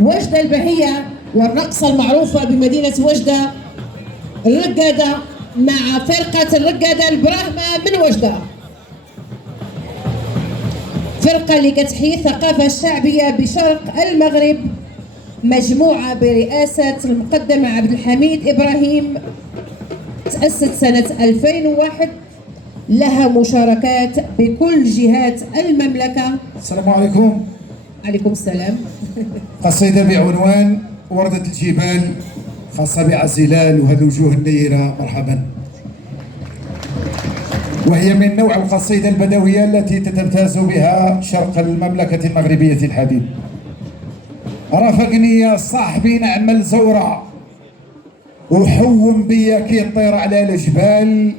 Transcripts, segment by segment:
وجدة البهية والرقصة المعروفة بمدينة وجدة الرقادة مع فرقة الرقادة البراهمة من وجدة، فرقة اللي كتحيي الثقافة الشعبية بشرق المغرب، مجموعة برئاسة المقدم عبد الحميد إبراهيم، تأسست سنة 2001، لها مشاركات بكل جهات المملكة. السلام عليكم. عليكم السلام. قصيدة بعنوان وردة الجبال، خاصة بعزلال وهذه الوجوه النيرة. مرحبا. وهي من نوع القصيدة البدوية التي تتمتاز بها شرق المملكة المغربية الحبيب. رافقني يا صاحبي نعمل زورة، وحوم بيا كي طير على الجبال،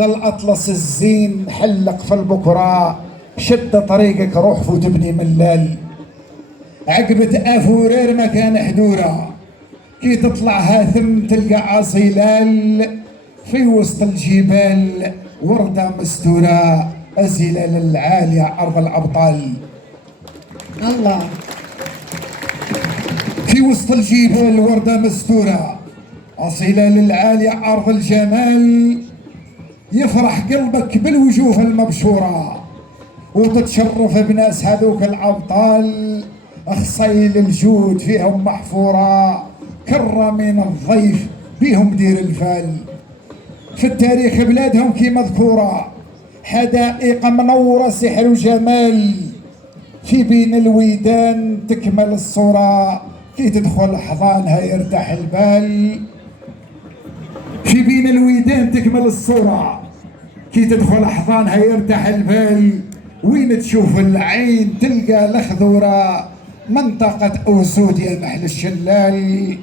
للأطلس الزين حلق في البكرة، شد طريقك روح فوت بني ملال. عقبة افورير مكان حدورة، كي تطلع هاثم تلقى عصيلال، في وسط الجبال وردة مستورة، أزلال العالية أرض الأبطال. الله. في وسط الجبال وردة مستورة، أصيلال العالية أرض الجمال، يفرح قلبك بالوجوه المبشورة، وتتشرف بناس هذوك الأبطال، أخصيل الجود فيهم محفورة، كرمين الضيف بيهم دير الفال. في التاريخ بلادهم كي مذكورة، حدائق منورة سحر وجمال، في بين الويدان تكمل الصورة، كي تدخل حضانها يرتاح البال. في بين الويدان تكمل الصورة، كي تدخل حضانها يرتاح البال، وين تشوف العين تلقى الخضورة، منطقة أسود يا محل الشلال.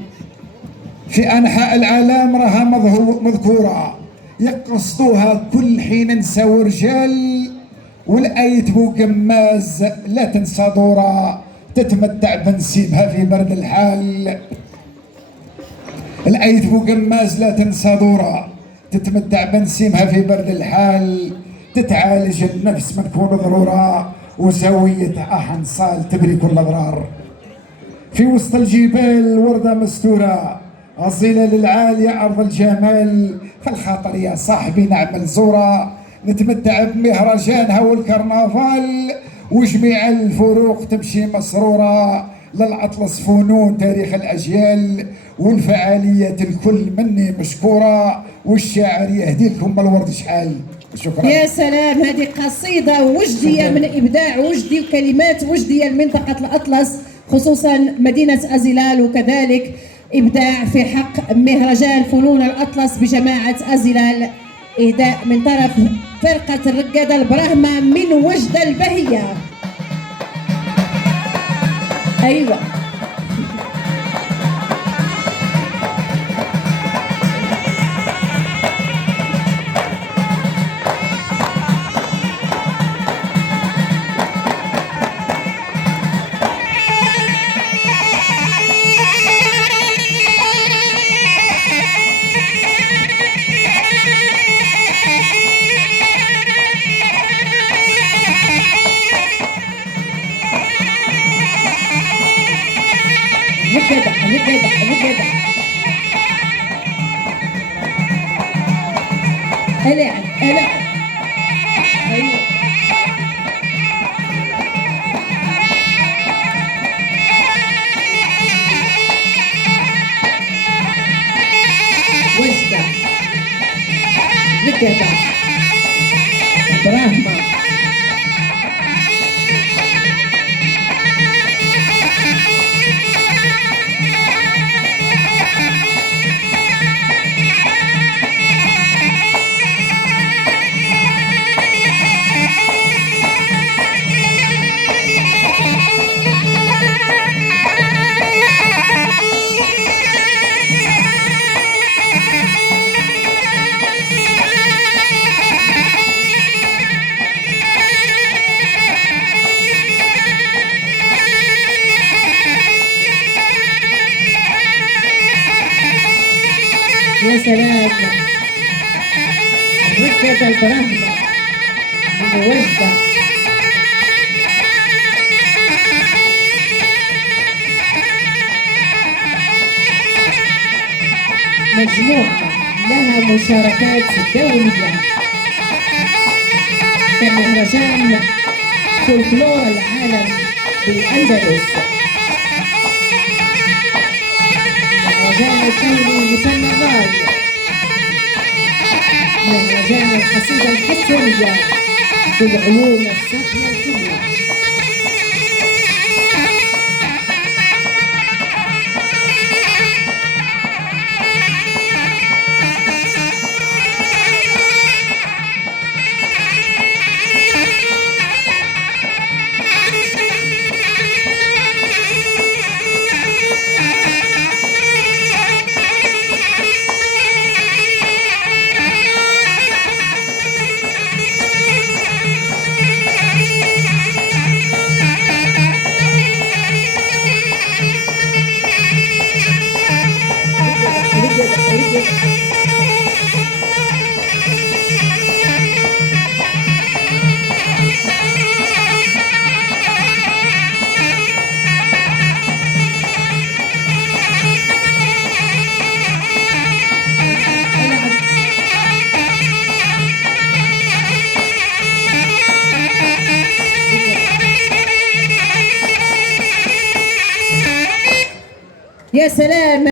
في أنحاء العالم راها مذكورة، يقصدوها كل حين نساو رجال، والآية بو قماز لا تنسى دورة، تتمتع بنسيبها في برد الحال. الآية بو قماز لا تنسى دورة، تتمتع بنسيمها في برد الحال، تتعالج النفس من كون ضرورة، وزاوية أحنصال تبري كل أضرار. في وسط الجبال وردة مستورة، الظلال العالية أرض الجمال، فالخاطر يا صاحبي نعمل زورة، نتمتع بمهرجانها والكرنفال، وجميع الفروق تمشي مسرورة، للأطلس فنون تاريخ الأجيال، والفعاليات الكل مني مشكورة، والشاعر يهدي لكم الورد شحال. شكرا. يا سلام، هذه قصيدة وجدية من إبداع وجدي وكلمات وجدية لمنطقة الأطلس، خصوصا مدينة أزلال، وكذلك إبداع في حق مهرجان فنون الأطلس بجماعة أزلال، إهداء من طرف فرقة الرقادة البراهمة من وجدة البهية. أيوة. هكذا ألعب أيوة. وجدة هكذا براهمة. يا سلام، الرقادة البراهمة من وجدة. مجموعة لها مشاركات دولية كمهرجان فولكلور العالم بالأندلس، مهرجان الدولي لفن الراي، مهرجان القصيدة الحصرية بالعلوم الصافية الكبرى. يا سلام.